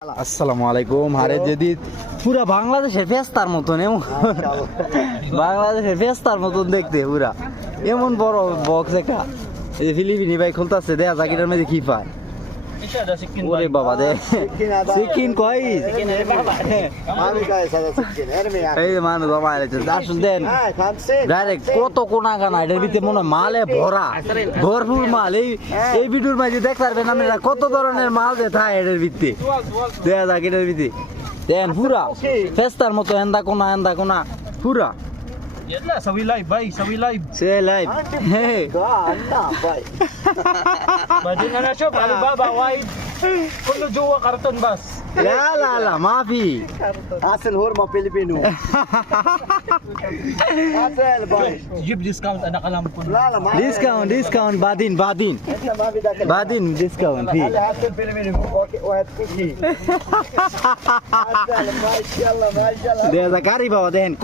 আসসালামু আলাইকুম। হারে যদি পুরা বাংলাদেশের ফেস্তার মতন এমন বাংলাদেশের ফেস্তার মতন দেখতে পুরা এমন বড় বক্স একটা এই যে ফিলিপিনি ভাই খুলতাছে দেখা জাকিটার মধ্যে কি পায়। ওরে বাবা দে চিকেন কই এই মানুষ বাবা আসুন দেন ডাইরেক্ট কত কোনা গানা এটার ভিতরে মনে হয় মালে ভরা ভরপুর মাল। এই ভিডিওর মাঝে দেখতে পারবেন আপনারা কত ধরনের মাল যে থাকে এটার ভিতরে দেখা যাক এটার ভিতরে দেন পুরা ফেস্তার মতো এন্দা কোনা পুরা Sawi live, bay. Sawi live. সে লাইভ হ্যাঁ Badi na na siya. Bali ba? Baway. Kulo jowa karton bas. লা মাফি Hasil hurma Pilipino. Hasil boy. Give discount anak alam ko. Lala ma. Discount বাদিন Esta ma vida que. বাদিন discount ফি Hasil Pilipino. Okay, wait kuki. Hasil mashallah. দেখা যাক গাড়ি বাবা দেখেন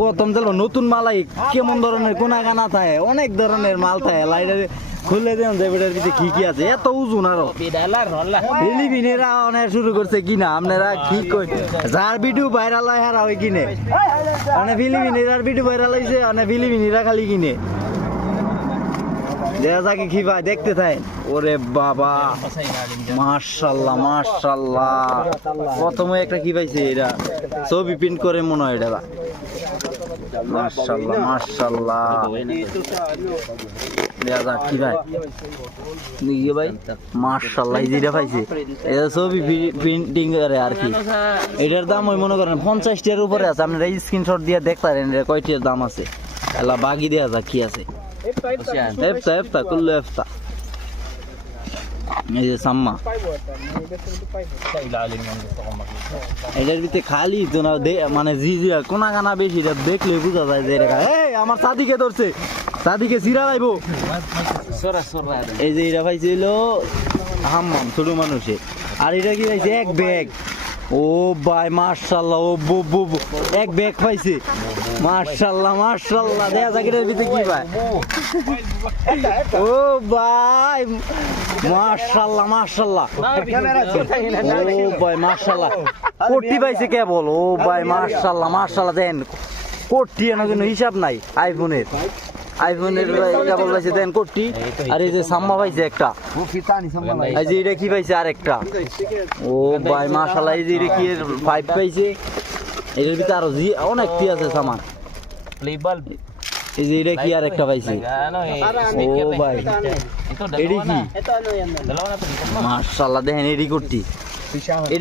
কতম দিল নতুন মালাই কেমন ধরনের কোনা গানা থাকে অনেক ধরনের মাল থাকে লাইটার খুললে দেন যে বেটার ভিতরে কি আছে এত ওজন আরো Bidalar, rolla. রিলিভিনেরা অনেক শুরু করছে কিনা আপনারা কি কই যার ভিডিও ভাইরাল হয় হারা হয় কিনে অনেক ফিলিপিনিরার ভিডিও ভাইরাল হইছে অনেক ফিলিপিনিরা খালি কিনে দেখা যাক কি ভাই দেখতে থাকেন। ওরে বাবা মাশাআল্লাহ প্রথমে একটা কি পাইছে এটা ছবি প্রিন্ট করে মনে হয় এটা মাশাআল্লাহ দেখা যাক কি ভাই দেখি ভাই মাশাআল্লাহ এই যেটা পাইছে এটা ছবি প্রিন্টিং করে আর কি। এটার দাম ওই মনে করেন 50 টাকার উপরে আছে। আপনারা স্ক্রিনশট দিয়ে দেখতে পারেন এটা কয়টার দাম আছে। এলা বাকি দেয়া যাক কি আছে। এফতা কুল্লু এফতা এই যে Samaa Sa ilalim yung gusto ko makita. এটার ভিতরে খালি তো না মানে জি কোনা গানা বেশি এটা দেখলে বোঝা যায় যে এটা এই আমার সাদিকে ধরছে সাদিকে সিরা লাইবো Sura. এই যে এটা পাইছিল হাম্মাম ছোট মানুষে আর এটা কি পাইছে এক ব্যাগ। ও ভাই মাশাআল্লাহ ও বু এক ব্যাগ পাইছে মাশাআল্লাহ দেখা যাক এটার ভিতরে কি ভাই। ও ভাই মাশাআল্লাহ ও ভাই মাশাআল্লাহ কোটি পাইছে কেবল। ও ভাই মাশাআল্লাহ দেন কোটি এর কোনো হিসাব নাই। আইফোনের কেবল পাইছে দেন কোটি। আর এই যে সাম্মা পাইছে একটা Bukitani sama lagi. এই যে এটা কি পাইছে আরেকটা। ও ভাই মাশাআল্লাহ এই যে এটা কি পাইপ পাইছে এর ভিতরে আরো অনেক কি আছে সামান। Play bulb. এই যে এটা কি আরেকটা পাইছে। Ano ও ভাই Ito, এডি কি dalawa na to. মাশাআল্লাহ দেখেন এডি কোটি এডি